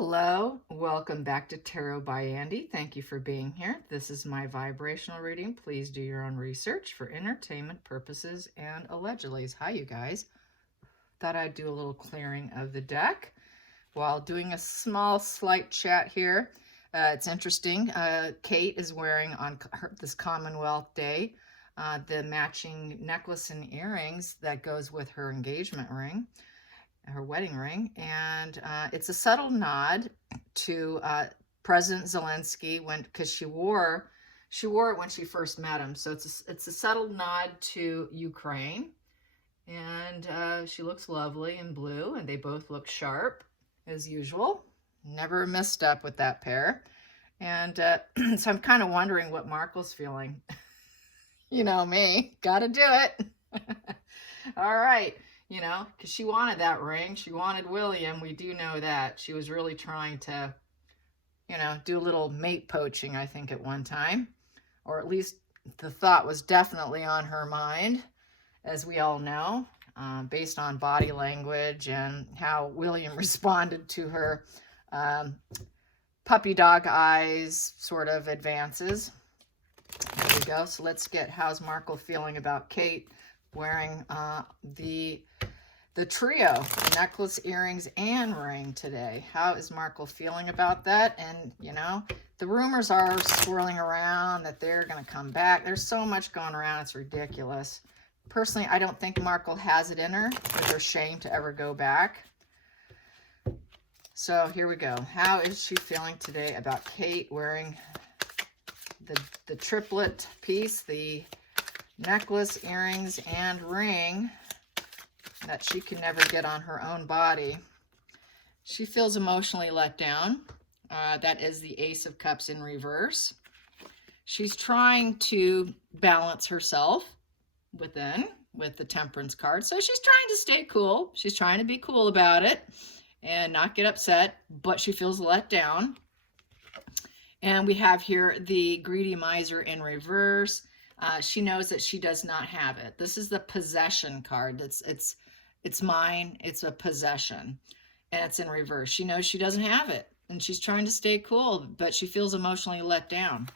Hello, welcome back to Tarot by Andy. Thank you for being here. This is my vibrational reading. Please do your own research for entertainment purposes and allegedly. Hi, you guys. Thought I'd do a little clearing of the deck while doing a slight chat here. It's interesting. Kate is wearing on this Commonwealth Day the matching necklace and earrings that goes with her engagement ring, her wedding ring, and it's a subtle nod to President Zelensky because she wore it when she first met him. So it's a subtle nod to Ukraine, and she looks lovely in blue, and they both look sharp as usual. Never a misstep with that pair. And so I'm kind of wondering what Markle's feeling. You know me, gotta do it. All right. You know, because she wanted that ring. She wanted William. We do know that. She was really trying to, do a little mate poaching, I think, at one time. Or at least the thought was definitely on her mind, as we all know, based on body language and how William responded to her puppy dog eyes sort of advances. There we go. So let's get, how's Markle feeling about Kate wearing the trio, the necklace, earrings, and ring today. How is Markle feeling about that? And, the rumors are swirling around that they're going to come back. There's so much going around. It's ridiculous. Personally, I don't think Markle has it in her. It's her shame to ever go back. So here we go. How is she feeling today about Kate wearing the triplet piece, the necklace, earrings, and ring that she can never get on her own body? She feels emotionally let down. That is the Ace of Cups in reverse. She's trying to balance herself within with the Temperance card. So she's trying to stay cool. She's trying to be cool about it and not get upset, but she feels let down. And we have here the Greedy Miser in reverse. She knows that she does not have it. This is the possession card. It's mine. It's a possession, and it's in reverse. She knows she doesn't have it, and she's trying to stay cool, but she feels emotionally let down.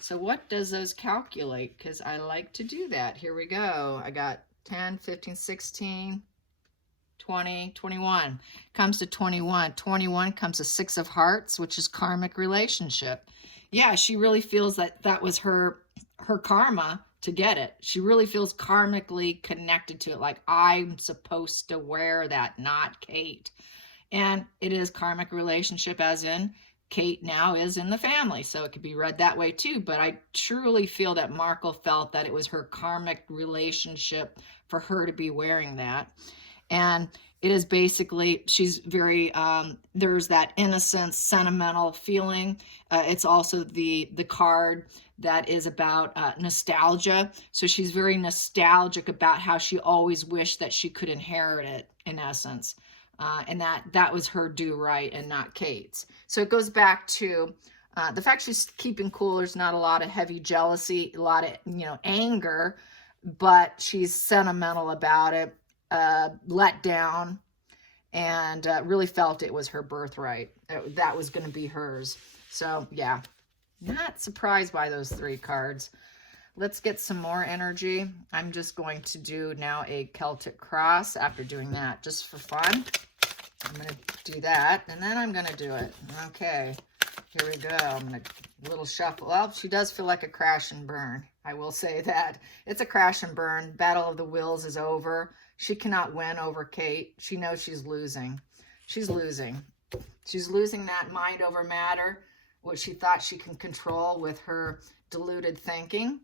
So what does those calculate? Because I like to do that. Here we go. I got 10, 15, 16, 20, 21. Comes to 21. 21 comes to Six of Hearts, which is karmic relationship. Yeah, she really feels that was her karma to get it. She really feels karmically connected to it. Like, I'm supposed to wear that, not Kate. And it is karmic relationship, as in Kate now is in the family. So it could be read that way too. But I truly feel that Markle felt that it was her karmic relationship for her to be wearing that. And it is basically, she's very, there's that innocent, sentimental feeling. It's also the card that is about nostalgia. So she's very nostalgic about how she always wished that she could inherit it, in essence. And that was her due right and not Kate's. So it goes back to the fact she's keeping cool. There's not a lot of heavy jealousy, a lot of, anger, but she's sentimental about it. Let down, and really felt it was her birthright. That was going to be hers. So yeah, not surprised by those three cards. Let's get some more energy. I'm just going to do now a Celtic cross after doing that, just for fun. I'm going to do that, and then I'm going to do it. Okay, here we go. I'm going to little shuffle. Well, she does feel like a crash and burn. I will say that. It's a crash and burn. Battle of the Wills is over. She cannot win over Kate. She knows she's losing. She's losing. She's losing that mind over matter, what she thought she can control with her deluded thinking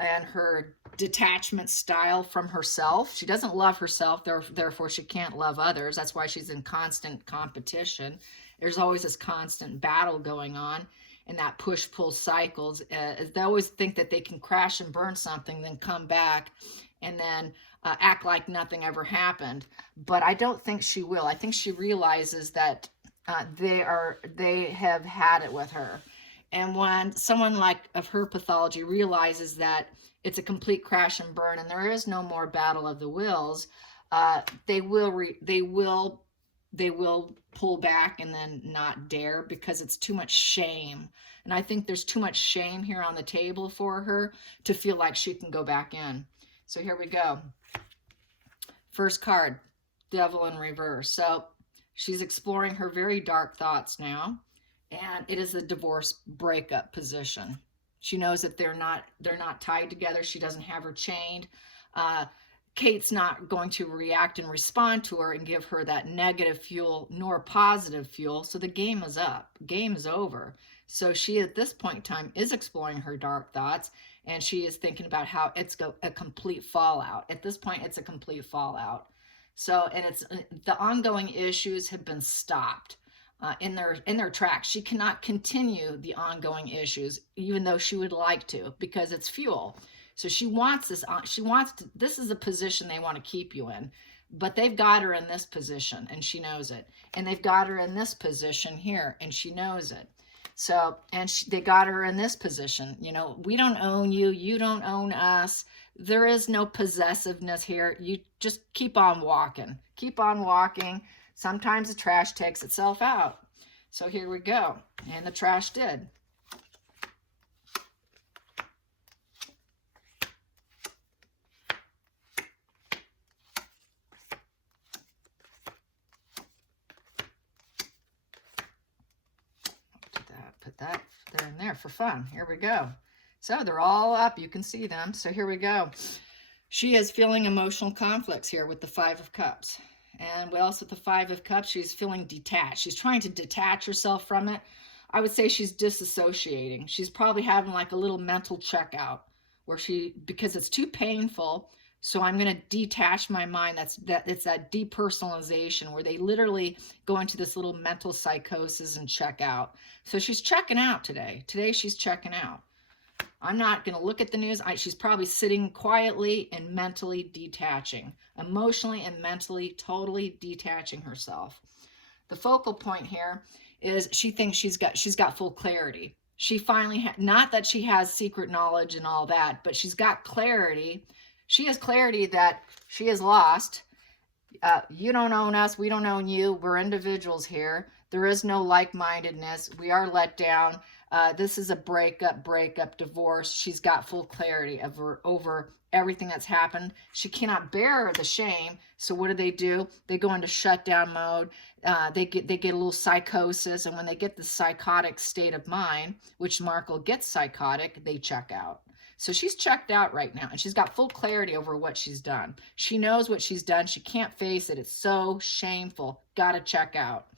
and her detachment style from herself. She doesn't love herself, therefore she can't love others. That's why she's in constant competition. There's always this constant battle going on, and that push-pull cycles. They always think that they can crash and burn something, then come back, and then act like nothing ever happened. But I don't think she will. I think she realizes that they have had it with her. And when someone like of her pathology realizes that it's a complete crash and burn and there is no more battle of the wills, they will they will pull back and then not dare because it's too much shame. And I think there's too much shame here on the table for her to feel like she can go back in. So here we go. First card, Devil in reverse. So she's exploring her very dark thoughts now, and it is a divorce breakup position. She knows that they're not tied together. She doesn't have her chained. Kate's not going to react and respond to her and give her that negative fuel nor positive fuel. So the game is up. Game is over. So she, at this point in time, is exploring her dark thoughts, and she is thinking about how it's a complete fallout. At this point, it's a complete fallout. So, and it's the ongoing issues have been stopped in their tracks. She cannot continue the ongoing issues, even though she would like to, because it's fuel. So she wants this. This is a position they want to keep you in, but they've got her in this position, and she knows it. And they've got her in this position here, and she knows it. So, and they got her in this position. You know, we don't own you. You don't own us. There is no possessiveness here. You just keep on walking. Keep on walking. Sometimes the trash takes itself out. So here we go. And the trash did. Put that there and there for fun. Here we go. So they're all up. You can see them. So here we go. She is feeling emotional conflicts here with the Five of Cups. And we also, the Five of Cups, she's feeling detached. She's trying to detach herself from it. I would say she's disassociating. She's probably having like a little mental checkout where because it's too painful, so I'm going to detach my mind. It's that depersonalization where they literally go into this little mental psychosis and check out. So she's checking out today. Today she's checking out. I'm not going to look at the news. She's probably sitting quietly and mentally detaching, emotionally and mentally totally detaching herself. The focal point here is she thinks she's got full clarity. She finally not that she has secret knowledge and all that, but she's got clarity. She has clarity that she is lost. You don't own us. We don't own you. We're individuals here. There is no like-mindedness. We are let down. This is a breakup, divorce. She's got full clarity over everything that's happened. She cannot bear the shame. So what do? They go into shutdown mode. They get a little psychosis. And when they get the psychotic state of mind, which Markle gets psychotic, they check out. So she's checked out right now, and she's got full clarity over what she's done. She knows what she's done. She can't face it. It's so shameful. Got to check out.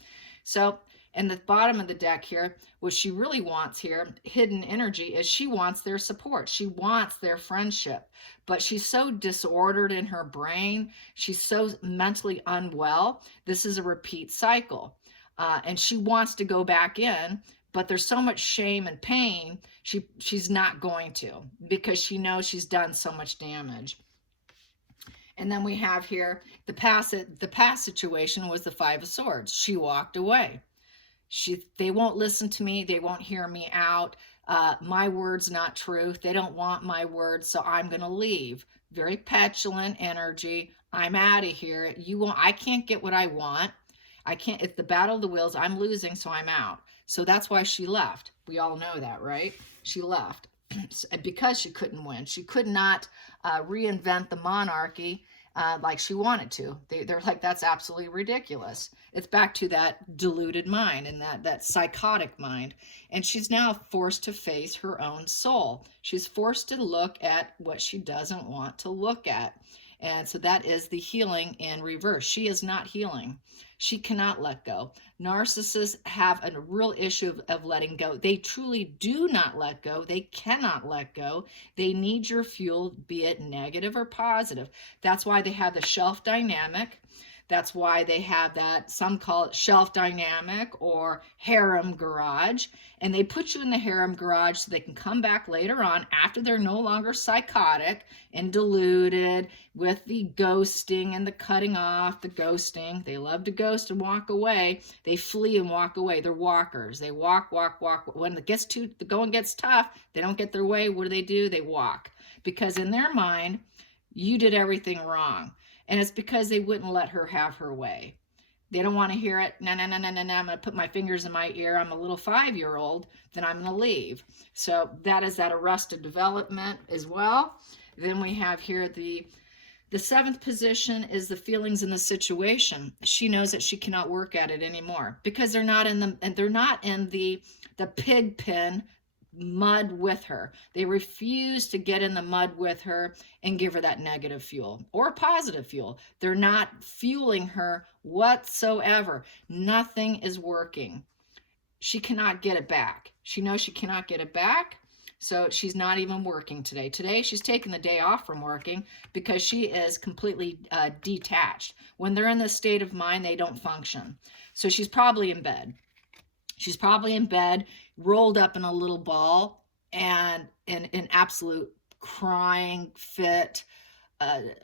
So, and the bottom of the deck here, what she really wants here, hidden energy, is she wants their support. She wants their friendship. But she's so disordered in her brain. She's so mentally unwell. This is a repeat cycle. And she wants to go back in, but there's so much shame and pain, she's not going to, because she knows she's done so much damage. And then we have here, the past situation was the Five of Swords. She walked away. They won't listen to me. They won't hear me out. My word's not truth. They don't want my word, so I'm going to leave. Very petulant energy. I'm out of here. I can't get what I want. I can't, it's the battle of the wills. I'm losing, so I'm out. So that's why she left. We all know that, right? She left because she couldn't win. She could not reinvent the monarchy like she wanted to. They're like, that's absolutely ridiculous. It's back to that deluded mind and that psychotic mind. And she's now forced to face her own soul. She's forced to look at what she doesn't want to look at. And so that is the healing in reverse. She is not healing. She cannot let go. Narcissists have a real issue of letting go. They truly do not let go. They cannot let go. They need your fuel, be it negative or positive. That's why they have the shelf dynamic. That's why they have that, some call it shelf dynamic or harem garage. And they put you in the harem garage so they can come back later on after they're no longer psychotic and deluded with the ghosting and the cutting off, the ghosting. They love to ghost and walk away. They flee and walk away. They're walkers. They walk. When the going gets tough, they don't get their way. What do? They walk. Because in their mind, you did everything wrong. And it's because they wouldn't let her have her way. They don't want to hear it. No, no, no, no, no, no. I'm going to put my fingers in my ear. I'm a little 5-year-old. Then I'm going to leave. So that is that arrested development as well. Then we have here the 7th position is the feelings in the situation. She knows that she cannot work at it anymore because they're not in the pig pen mud with her. They refuse to get in the mud with her and give her that negative fuel or positive fuel. They're not fueling her whatsoever. Nothing is working. She cannot get it back. She knows she cannot get it back. So she's not even working today. Today, she's taking the day off from working because she is completely detached. When they're in this state of mind, they don't function. So she's probably in bed. She's probably in bed, rolled up in a little ball, and in absolute crying fit,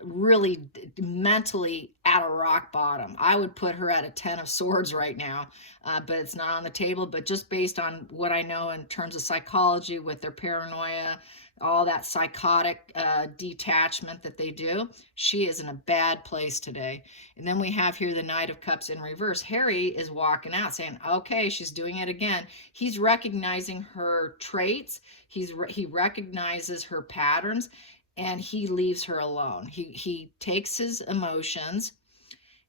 really mentally at a rock bottom. I would put her at a 10 of swords right now, but it's not on the table. But just based on what I know in terms of psychology with their paranoia, all that psychotic detachment that they do, she is in a bad place today. And then we have here the Knight of Cups in reverse. Harry is walking out saying, okay, she's doing it again. He's recognizing her traits. He recognizes her patterns, and he leaves her alone. He takes his emotions,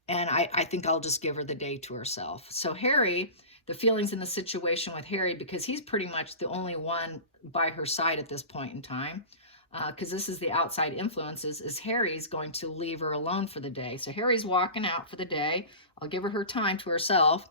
and I think I'll just give her the day to herself. So Harry, the feelings in the situation with Harry, because he's pretty much the only one by her side at this point in time, because this is the outside influences, is Harry's going to leave her alone for the day. So Harry's walking out for the day. I'll give her time to herself.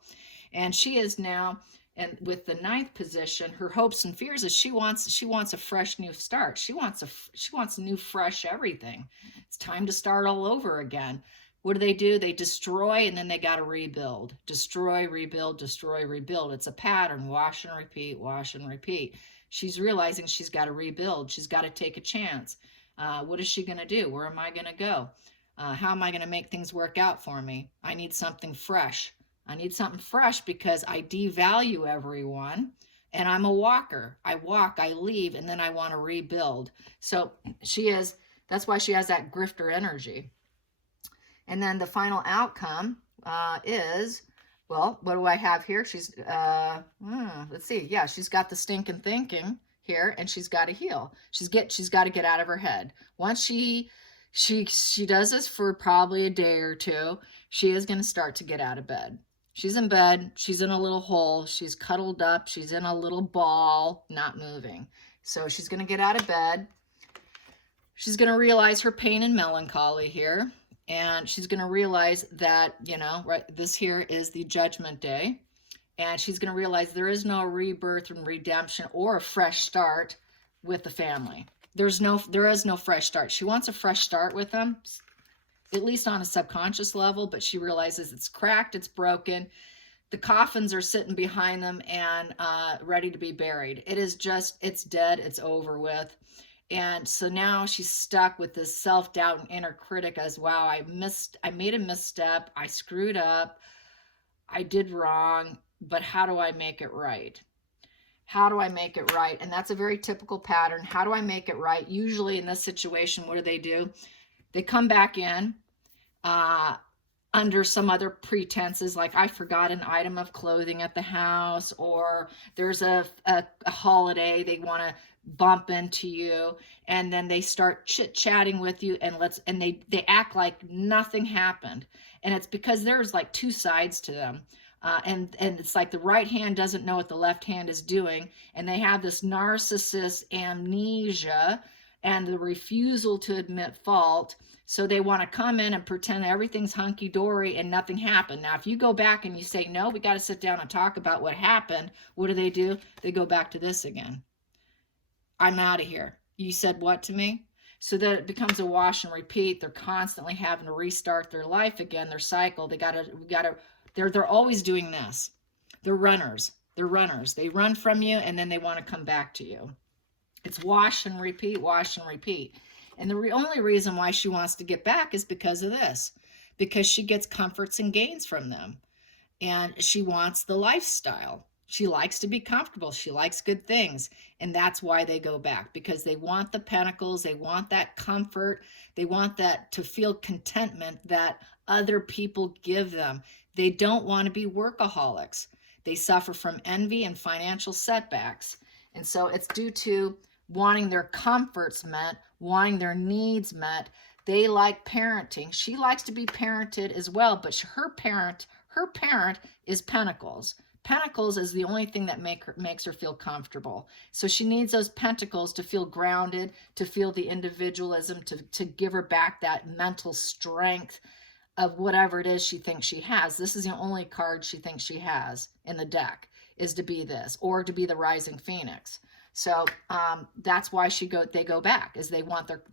And she is now, and with the 9th position, her hopes and fears is she wants a fresh new start. She wants new fresh everything. It's time to start all over again. What do? They destroy, and then they got to rebuild. Destroy, rebuild, destroy, rebuild. It's a pattern. Wash and repeat, wash and repeat. She's realizing she's got to rebuild. She's got to take a chance. What is she going to do? Where am I going to go? How am I going to make things work out for me? I need something fresh. I need something fresh because I devalue everyone, and I'm a walker. I walk, I leave, and then I want to rebuild. So that's why she has that grifter energy. And then the final outcome is, well, what do I have here? She's, let's see. Yeah, she's got the stinking thinking here, and she's got to heal. She's got to get out of her head. Once she does this for probably a day or two, she is going to start to get out of bed. She's in bed. She's in a little hole. She's cuddled up. She's in a little ball, not moving. So she's going to get out of bed. She's going to realize her pain and melancholy here. And she's going to realize that, right, this here is the judgment day. And she's going to realize there is no rebirth and redemption or a fresh start with the family. There is no fresh start. She wants a fresh start with them, at least on a subconscious level, but she realizes it's cracked, it's broken. The coffins are sitting behind them and ready to be buried. It's dead, it's over with. And so now she's stuck with this self-doubt and inner critic as, wow, I made a misstep, I screwed up, I did wrong, but how do I make it right? How do I make it right? And that's a very typical pattern. How do I make it right? Usually in this situation, what do? They come back in under some other pretenses, like I forgot an item of clothing at the house, or there's a holiday, they want to bump into you, and then they start chit-chatting with you, and they act like nothing happened. And it's because there's like two sides to them. And it's like the right hand doesn't know what the left hand is doing, and they have this narcissist amnesia and the refusal to admit fault. So they want to come in and pretend everything's hunky-dory and nothing happened. Now, if you go back and you say, no, we got to sit down and talk about what happened, what do? They go back to this again. I'm out of here. You said what to me? So that it becomes a wash and repeat. They're constantly having to restart their life again, their cycle. They're always doing this. They're runners. They run from you, and then they want to come back to you. It's wash and repeat, wash and repeat. And the only reason why she wants to get back is because of this. Because she gets comforts and gains from them. And she wants the lifestyle. She likes to be comfortable. She likes good things. And that's why they go back. Because they want the pentacles. They want that comfort. They want that to feel contentment that other people give them. They don't want to be workaholics. They suffer from envy and financial setbacks. And so it's due to wanting their comforts met, wanting their needs met. They like parenting. She likes to be parented as well, but her parent is Pentacles. Pentacles is the only thing that makes her feel comfortable. So she needs those pentacles to feel grounded, to feel the individualism, to give her back that mental strength of whatever it is she thinks she has. This is the only card she thinks she has in the deck, is to be this, or to be the rising phoenix. So that's why they go back, is they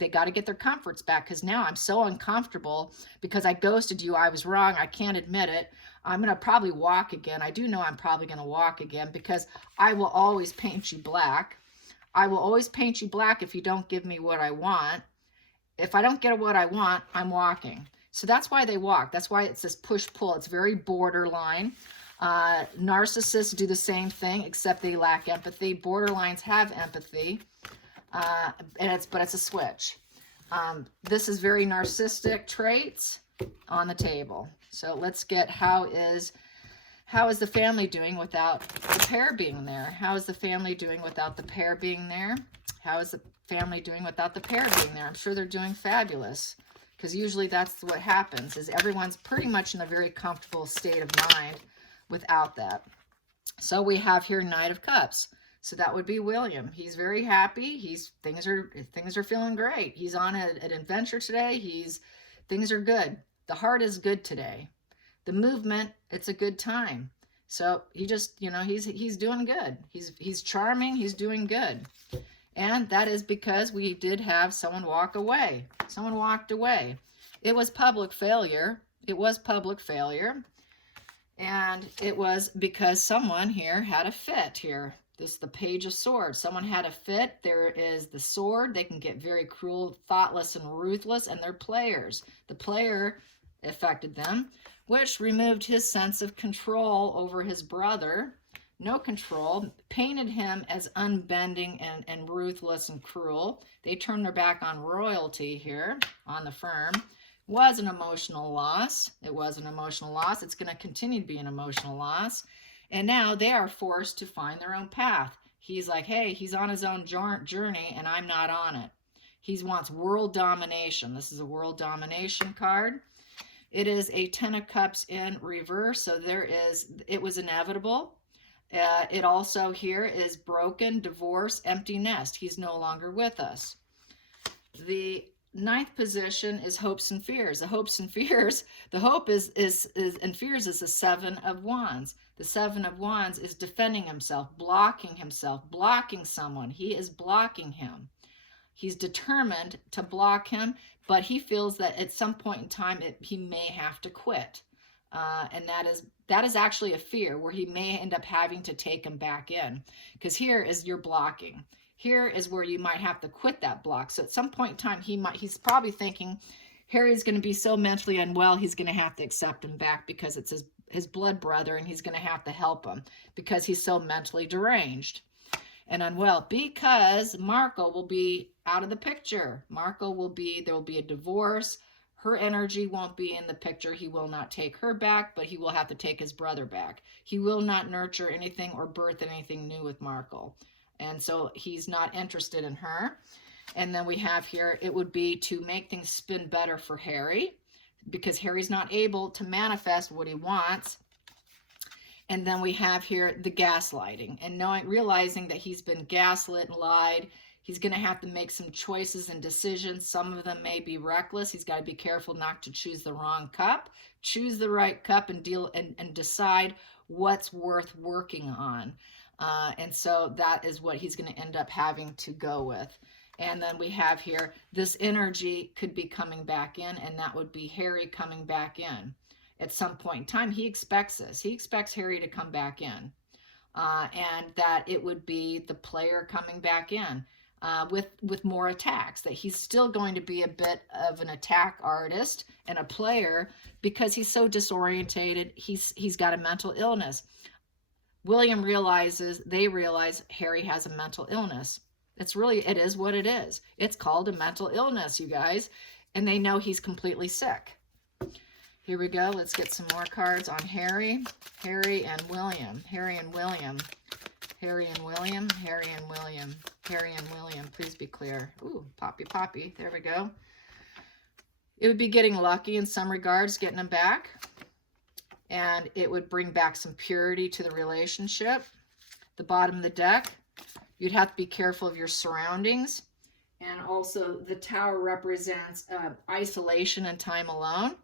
got to get their comforts back, because now I'm so uncomfortable because I ghosted you. I was wrong. I can't admit it. I'm going to probably walk again. I do know I'm probably going to walk again, because I will always paint you black. I will always paint you black if you don't give me what I want. If I don't get what I want, I'm walking. So that's why they walk. That's why it's this push-pull. It's very borderline. Narcissists do the same thing, except they lack empathy. Borderlines have empathy, but it's a switch. This is very narcissistic traits on the table. So let's get how is the family doing without the pair being there? How is the family doing without the pair being there? How is the family doing without the pair being there? I'm sure they're doing fabulous, because usually that's what happens, is everyone's pretty much in a very comfortable state of mind without that. So we have here Knight of Cups. So that would be William. He's very happy. Things are feeling great. He's on an adventure today. Things are good. The heart is good today. The movement, it's a good time. So he just, he's doing good. He's charming. He's doing good. And that is because we did have someone walk away. Someone walked away. It was public failure. It was public failure. And it was because someone here had a fit here. This is the Page of Swords. Someone had a fit. There is the sword. They can get very cruel, thoughtless, and ruthless, and they're players. The player affected them, which removed his sense of control over his brother. No control, painted him as unbending and ruthless and cruel. They turned their back on royalty here, on the firm. Was an emotional loss. It was an emotional loss. It's going to continue to be an emotional loss. And now they are forced to find their own path. He's like, hey, he's on his own journey, and I'm not on it. He wants world domination. This is a world domination card. It is a 10 of Cups in reverse, so it was inevitable. It also here is broken, divorce, empty nest. He's no longer with us. The 9th position is hopes and fears. The hopes and fears, the hope and fears is the 7 of Wands. The 7 of Wands is defending himself, blocking someone. He is blocking him. He's determined to block him, but he feels that at some point in time he may have to quit. And that is actually a fear, where he may end up having to take him back in, because here is you're blocking. Here is where you might have to quit that block. So at some point in time, he's probably thinking Harry's going to be so mentally unwell, he's going to have to accept him back, because it's his blood brother, and he's going to have to help him because he's so mentally deranged and unwell, because Markle will be out of the picture. There will be a divorce. Her energy won't be in the picture. He will not take her back, but he will have to take his brother back. He will not nurture anything or birth anything new with Markle. And so he's not interested in her. And then we have here, it would be to make things spin better for Harry, because Harry's not able to manifest what he wants. And then we have here the gaslighting, and realizing that he's been gaslit and lied. He's going to have to make some choices and decisions. Some of them may be reckless. He's got to be careful not to choose the wrong cup. Choose the right cup and decide what's worth working on. And so that is what he's going to end up having to go with. And then we have here, this energy could be coming back in, and that would be Harry coming back in. At some point in time, he expects this. He expects Harry to come back in. And that it would be the player coming back in. With more attacks, that he's still going to be a bit of an attack artist and a player, because he's so disorientated. He's got a mental illness. They realize Harry has a mental illness. It is what it is. It's called a mental illness, you guys. And they know he's completely sick. Here we go. Let's get some more cards on Harry. Harry and William. Harry and William. Harry and William. Harry and William. Harry and William. Please be clear. Ooh, Poppy, Poppy. There we go. It would be getting lucky in some regards, getting them back. And it would bring back some purity to the relationship. The bottom of the deck, you'd have to be careful of your surroundings. And also the Tower represents isolation and time alone.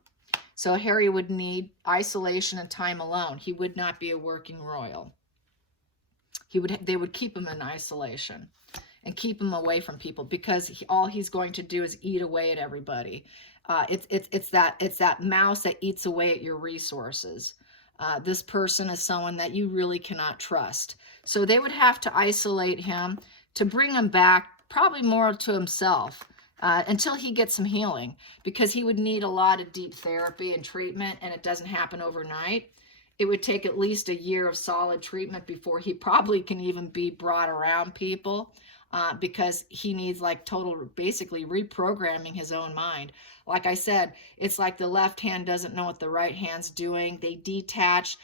So Harry would need isolation and time alone. He would not be a working royal. They would keep him in isolation and keep him away from people, because all he's going to do is eat away at everybody. It's that mouse that eats away at your resources. This person is someone that you really cannot trust. So they would have to isolate him to bring him back, probably more to himself, until he gets some healing, because he would need a lot of deep therapy and treatment, and it doesn't happen overnight. It would take at least a year of solid treatment before he probably can even be brought around people, because he needs like total, basically reprogramming his own mind. Like I said, it's like the left hand doesn't know what the right hand's doing. They detach.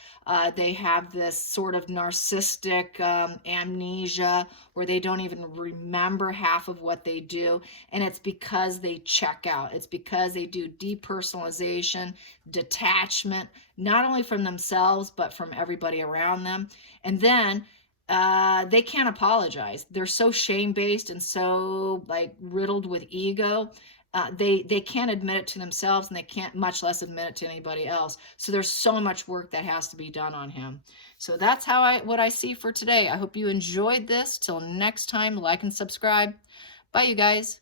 They have this sort of narcissistic amnesia where they don't even remember half of what they do. And it's because they check out. It's because they do depersonalization, detachment, not only from themselves, but from everybody around them. And then they can't apologize. They're so shame-based and so like riddled with ego. They can't admit it to themselves, and they can't much less admit it to anybody else. So there's so much work that has to be done on him. So that's what I see for today. I hope you enjoyed this. Till next time, like and subscribe. Bye, you guys.